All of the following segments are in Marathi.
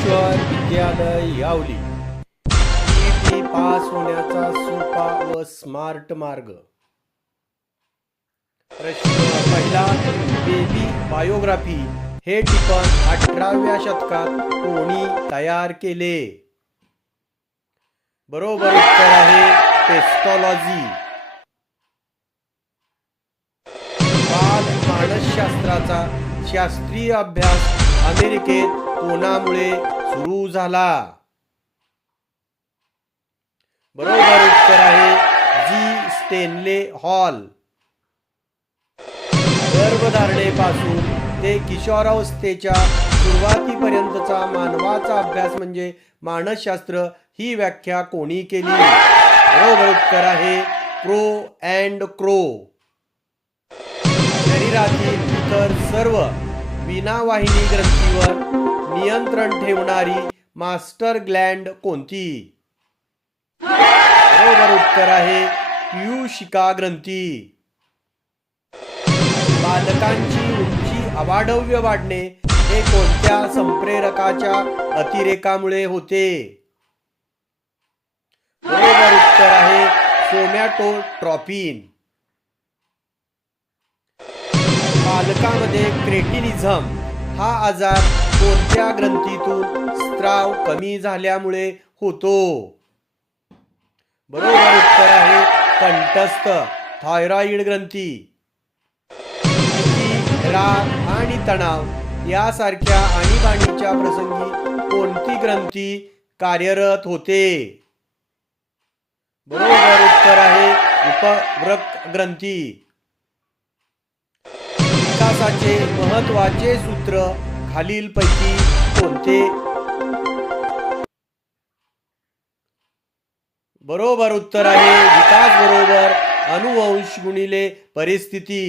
ज्ञानेश्वर विद्यालय यावली ईटी पास होण्याचा सोपा व स्मार्ट मार्ग। प्रश्न पहिला, बेबी बायोग्राफी हे टिपण 18व्या शतकात कोणी तयार केले? बरोबर उत्तर आहे पेस्टॉलॉजी। बाल मानसशास्त्राचा शास्त्रीय अभ्यास अमेरिकेत कोणामुळे सुरू झाला? बरोबर उत्तर आहे जी स्टेनले हॉल। गर्भधारणेपासून ते किशोरावस्थेच्या सुरुवातीपर्यंतचा मानवाचा अभ्यास म्हणजे मानसशास्त्र ही व्याख्या कोणी केली? बरोबर उत्तर आहे क्रो अँड क्रो। शरीरातील इतर सर्व विनावाहिनी ग्रंथीवर नियंत्रण ठेवणारी मास्टर ग्लँड कोणती? बरोबर उत्तर आहे पीयूषिका ग्रंथी। बालकांची उंची अवाढव्य वाढणे हे कोणत्या संप्रेरकाच्या अतिरेकामुळे होते? बरोबर उत्तर आहे सोमॅटोट्रॉपिन। बालकांमध्ये क्रेटिनिझम हा आजार कोणत्या ग्रंथीतून स्त्राव कमी झाल्यामुळे होतो? बरोबर उत्तर आहे कंठस्थ थायरॉइड ग्रंथी। भीती, राग आणि तणाव यासारख्या आणीबाणीच्या प्रसंगी कोणती ग्रंथी कार्यरत होते? बरोबर उत्तर आहे उपवृक्क ग्रंथी। विकासाचे महत्त्वाचे सूत्र खालीलपैकी कोणते? बरोबर उत्तर आहे विकास बरोबर अनुवंश गुणिले परिस्थिती।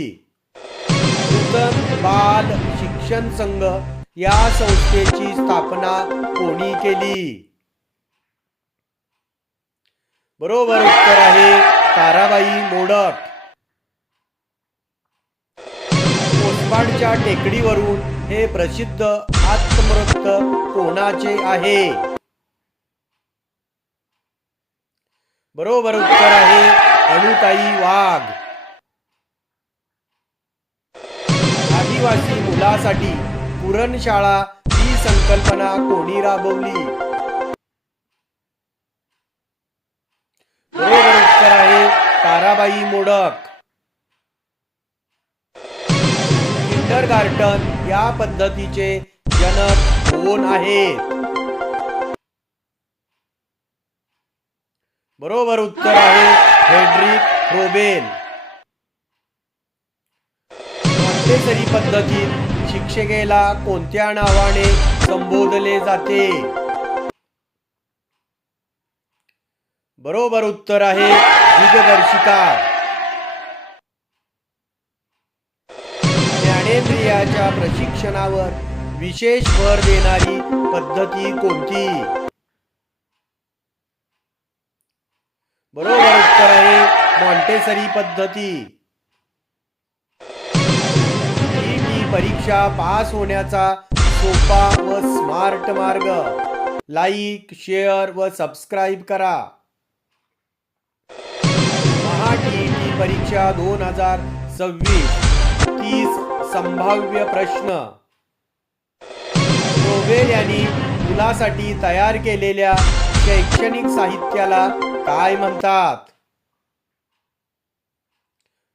नूतन बाल शिक्षण संघ या संस्थेची स्थापना कोणी केली? बरोबर उत्तर आहे ताराबाई मोडक। कोसपाडच्या टेकडीवरून हे प्रसिद्ध आत्मरक्त कोणाचे आहे? बरोबर उत्तर आहे अनुताई वाघ। आदिवासी मुलासाठी पुरणशाळा ही संकल्पना कोणी राबवली? बरोबर उत्तर आहे ताराबाई मोडक। किंडरगार्टन या पद्धतीचे जनक कोण आहेत? बरोबर उत्तर आहे फ्रेडरिक फ्रोबेल। मॉन्टेसरी पद्धतीत शिक्षिकेला कोणत्या नावाने संबोधले जाते? बरोबर उत्तर आहे दिग्दर्शिका। ज्ञानेंद्रियाच्या प्रशिक्षणावर विशेष भर देणारी पद्धती कोणती? बरोबर उत्तर आहे मॉन्टेसरी पद्धती। ईटी परीक्षा पास होण्याचा सोपा व स्मार्ट मार्ग। लाईक, शेअर व सबस्क्राईब करा। महाटीईटी परीक्षा 2026 30 संभाव्य प्रश्न। फ्रोबेल यांनी मुलासाठी तयार केलेल्या शैक्षणिक साहित्याला काय म्हणतात?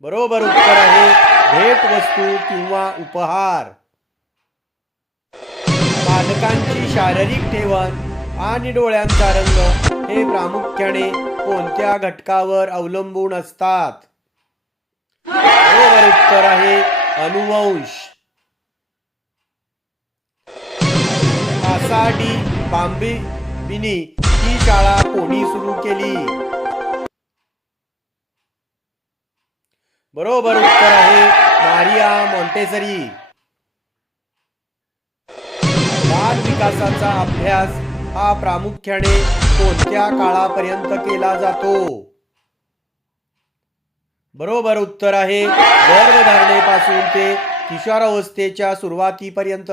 बरोबर उत्तर आहे भेटवस्तू किंवा उपहार। बालकांची शारीरिक ठेवण आणि डोळ्यांचा रंग हे प्रामुख्याने कोणत्या घटकावर अवलंबून असतात? बरोबर उत्तर आहे अनुवंश। कासा डी बांबिनी ही शाळा कोणी सुरू केली? बरोबर उत्तर आहे मारिया मॉन्टेसरी। बाल विकासाचा अभ्यास हा प्रामुख्याने कोणत्या काळापर्यंत केला जातो? बरोबर उत्तर आहे गर्भधारणेपासून ते किशोरावस्थेच्या सुरुवातीपर्यंत।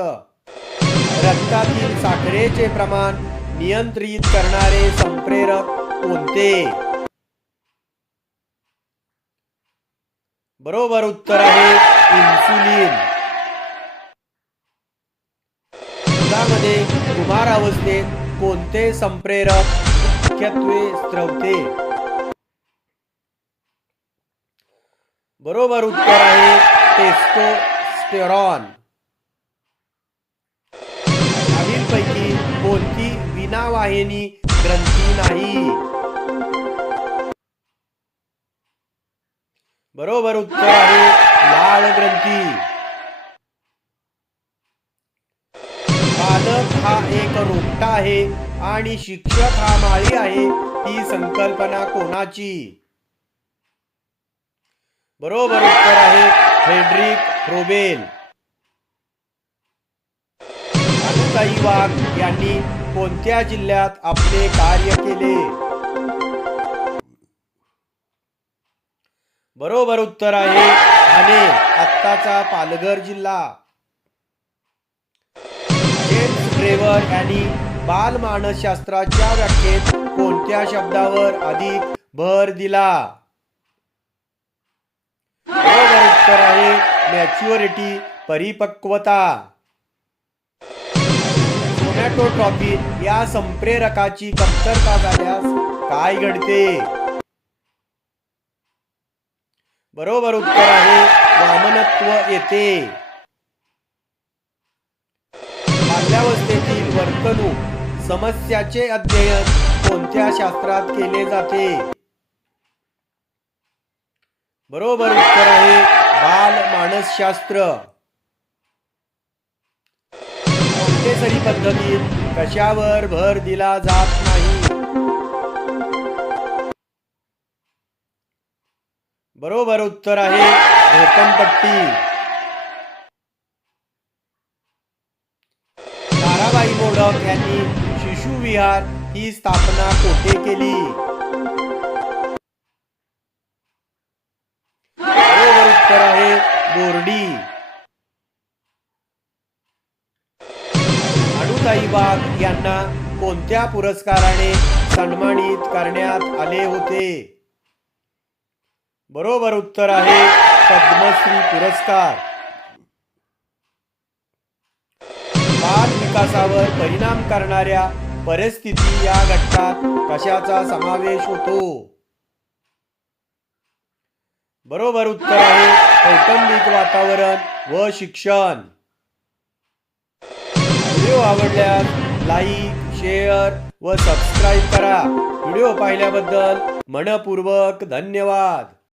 रक्तातील साखरेचे प्रमाण नियंत्रित करणारे संप्रेरक कोणते? बरोबर उत्तर आहे इन्सुलिन. दुधामध्ये कुमारावस्थेत कोणते संप्रेरक मुख्यत्वे स्रवते? बरोबर उत्तर आहे टेस्टोस्टेरॉन. खालीलपैकी कोणती विनावाहिनी ग्रंथी नाही? बरोबर उत्तर आहे लाळ ग्रंथी. पालक हा एक रोपटा आहे आणि शिक्षक हा माळी आहे, ही संकल्पना कोणाची? बरोबर उत्तर आहे फ्रेडरिक फ्रोबेल. अनुताई वाघ यांनी कोणत्या जिल्ह्यात आपले कार्य केले? बरोबर उत्तर आहे ठाणे, आत्ताचा पालघर जिल्हा. जेम्स ड्रेवर यांनी बालमानसशास्त्राच्या व्याख्येत कोणत्या शब्दावर अधिक भर दिला? बरोबर उत्तर आहे मॅच्युरिटी, परिपक्वता. सोमॅटोट्रॉपिन या संप्रेरकाची कमतरता झाल्यास काय घडते? बरोबर उत्तर आहे वामनत्व येते. बाल्यावस्थेतील वर्तणूक समस्याचे अध्ययन कोणत्या शास्त्रात केले जाते? बरोबर उत्तर आहे बालमानसशास्त्र. मॉन्टेसरी पद्धतीत कशावर भर दिला जात नाही? बरोबर उत्तर आहे घोकंपट्टी. ताराबाई मोडक यांनी शिशुविहार ही स्थापना कोठे केली? बरोबर उत्तर आहे बोर्डी. अनुताई वाघ यांना कोणत्या पुरस्काराने सन्मानित करण्यात आले होते? बरोबर उत्तर आहे पद्मश्री पुरस्कार. बाल विकासावर परिणाम करणाऱ्या परिस्थिती या घटकात कशाचा समावेश होतो? बरोबर उत्तर आहे कौटुंबिक वातावरण व शिक्षण. व्हिडिओ आवडल्यास लाईक, शेअर व सबस्क्राईब करा. व्हिडिओ पाहिल्याबद्दल मनपूर्वक धन्यवाद.